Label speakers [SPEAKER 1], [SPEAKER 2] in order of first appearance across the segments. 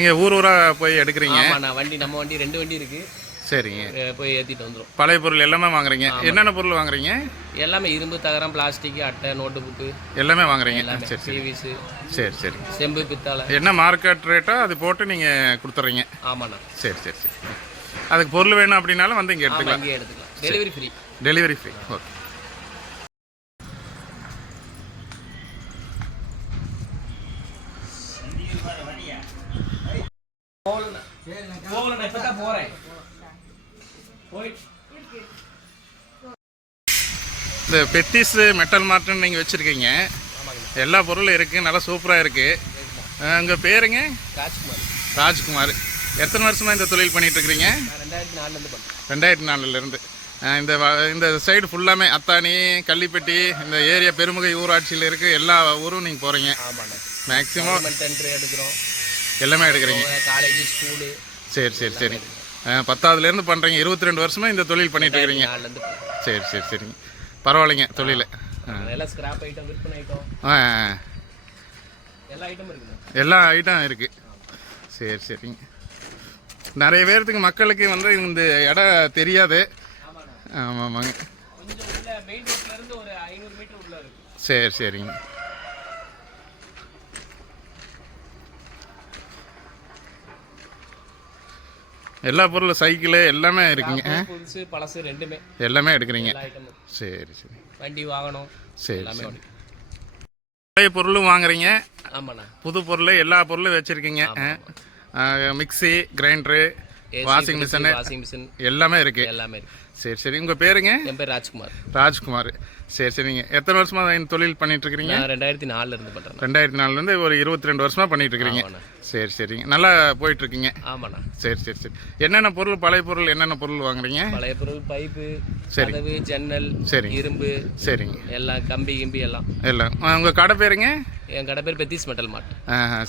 [SPEAKER 1] நீங்கள் ஊர் ஊராக போய் எடுக்கிறீங்க?
[SPEAKER 2] ஆமாண்ணா வண்டி நம்ம வண்டி ரெண்டு வண்டி இருக்கு.
[SPEAKER 1] சரிங்க.
[SPEAKER 2] போய் ஏற்றிட்டு வந்துடும்
[SPEAKER 1] பழைய பொருள் எல்லாமே வாங்குறீங்க. என்னென்ன பொருள் வாங்குறீங்க?
[SPEAKER 2] எல்லாமே இரும்பு தகரம் பிளாஸ்டிக் அட்டை நோட்டு புக்கு.
[SPEAKER 1] எல்லாமே வாங்குறீங்க. சரி சரி. சரி சரி.
[SPEAKER 2] செம்பு பித்தாளை.
[SPEAKER 1] என்ன மார்க்கெட் ரேட்டோ அது போட்டு நீங்கள் கொடுத்துட்றீங்க
[SPEAKER 2] ஆமாண்ணா.
[SPEAKER 1] சரி சரி சரி. அதுக்கு பொருள் வேணும் அப்படின்னாலும் வந்து இங்கே எடுத்துக்கலாம்.
[SPEAKER 2] இங்கேயே எடுத்துக்கலாம். Delivery free
[SPEAKER 1] delivery free okay
[SPEAKER 2] போகலண்ணா இப்போ தான் போகிறேன் போயிட்டு.
[SPEAKER 1] இந்த பெத்திஸ் மெட்டல் மார்ட்னு நீங்கள் வச்சுருக்கீங்க. எல்லா பொருளும் இருக்குது நல்லா சூப்பராக இருக்குது உங்கள் பேருங்க?
[SPEAKER 2] ராஜ்குமார்.
[SPEAKER 1] ராஜ்குமார் எத்தனை வருஷமாக இந்த தொழில்
[SPEAKER 2] நான் ரெண்டாயிரத்தி நாலுலேருந்து
[SPEAKER 1] இந்த இந்த சைடு ஃபுல்லாமே அத்தானி கள்ளிப்பட்டி இந்த ஏரியா பெருமுகை ஊராட்சியில் இருக்க எல்லா ஊரும் நீங்கள் போகிறீங்க மேக்ஸிமம்
[SPEAKER 2] டென்ட்ரு எடுக்கிறோம்.
[SPEAKER 1] எல்லாமே எடுக்கிறீங்க.
[SPEAKER 2] காலேஜ் ஸ்கூலு
[SPEAKER 1] சரி சரி சரி. பத்தாவதுலேருந்து பண்ணுறீங்க இருபத்தி ரெண்டு வருஷமாக இந்த தொழில் பண்ணிட்டு இருக்கிறீங்க. சரி சரி சரிங்க. பரவாயில்லைங்க தொழில். ஆ.
[SPEAKER 2] எல்லா
[SPEAKER 1] ஐட்டம் இருக்குது சரி சரிங்க. நிறைய பேர்த்துக்கு மக்களுக்கு வந்து இந்த இடம் தெரியாது. ஆமாம் ஆமாங்க
[SPEAKER 2] கொஞ்சம் உள்ள மெயின் ரோட்ல இருந்து ஒரு ஐநூறு மீட்டர் உள்ள இருக்கு
[SPEAKER 1] சரி சரிங்க எல்லா பொருளும் சைக்கிளு எல்லாமே இருக்குங்க?
[SPEAKER 2] புதுசு பழசு ரெண்டுமே.
[SPEAKER 1] எல்லாமே எடுக்கிறீங்க. சரி சரி.
[SPEAKER 2] வண்டி வாகனம்
[SPEAKER 1] சரி சரி. பழைய பொருளும் வாங்குறீங்க.
[SPEAKER 2] ஆமாண்ணா.
[SPEAKER 1] புது பொருள் எல்லா பொருளும் வச்சுருக்கீங்க. Mixie grinder washing machine.
[SPEAKER 2] Washing machine.
[SPEAKER 1] எல்லாமே இருக்குது
[SPEAKER 2] எல்லாமே இருக்கு.
[SPEAKER 1] சரி சரி. உங்கள் பேருங்க?
[SPEAKER 2] என் பேர் ராஜ்குமார்.
[SPEAKER 1] ராஜ்குமார். சரி சரிங்க. எத்தனை வருஷமாக இந்த தொழில் பண்ணிட்டு இருக்கிறீங்க
[SPEAKER 2] ரெண்டாயிரத்தி நாலுல இருந்து பண்றேன்.
[SPEAKER 1] ரெண்டாயிரத்தி நாலுலேருந்து ஒரு இருபத்தி ரெண்டு வருஷமாக பண்ணிட்டு இருக்கிறீங்க சரி சரிங்க. நல்லா போயிட்டு இருக்கீங்க
[SPEAKER 2] ஆமாண்ணா.
[SPEAKER 1] சரி சரி சரி. என்னென்ன பொருள் பழைய பொருள் என்னென்ன பொருள் வாங்குறீங்க?
[SPEAKER 2] பழைய பொருள் பைப்பு
[SPEAKER 1] சரி.
[SPEAKER 2] ஜன்னல்
[SPEAKER 1] சரி.
[SPEAKER 2] இரும்பு
[SPEAKER 1] சரிங்க.
[SPEAKER 2] எல்லாம் கம்பி கிம்பி எல்லாம்.
[SPEAKER 1] எல்லாம். உங்கள் கடை பேருங்க?
[SPEAKER 2] என் கடை பேர் பெத்திஸ் மெட்டல் மார்ட்.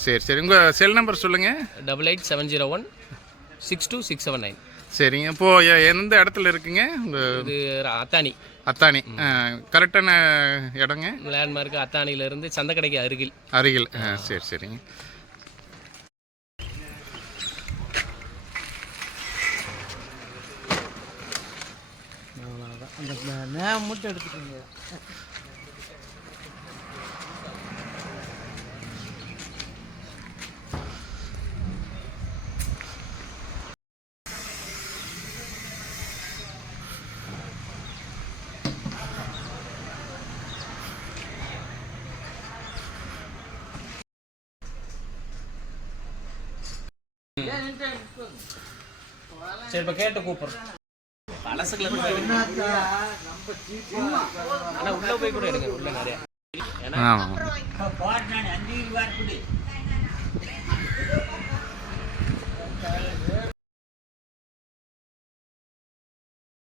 [SPEAKER 1] சரி சரி. உங்கள் செல் நம்பர் சொல்லுங்கள்
[SPEAKER 2] double eight seven zero one six two six seven nine.
[SPEAKER 1] சரிங்க. இப்போது எந்த இடத்துல இருக்குங்க?
[SPEAKER 2] இது அத்தானி.
[SPEAKER 1] அத்தானி. கரெக்டான இடங்க?
[SPEAKER 2] லேண்ட்மார்க் அத்தானியில இருந்து சந்தக்கடைக்கு அருகில்.
[SPEAKER 1] அருகில். ஆ, சரி சரிங்க.
[SPEAKER 3] அவ்வளோதான் அந்த நேம் மட்டும் எடுத்துக்கோங்க.
[SPEAKER 2] சரி இப்போ கேட்டு கூப்பிட்றேன் ஆனால் உள்ளே போய் கூட எடுங்க உள்ள நிறைய. ஏன்னா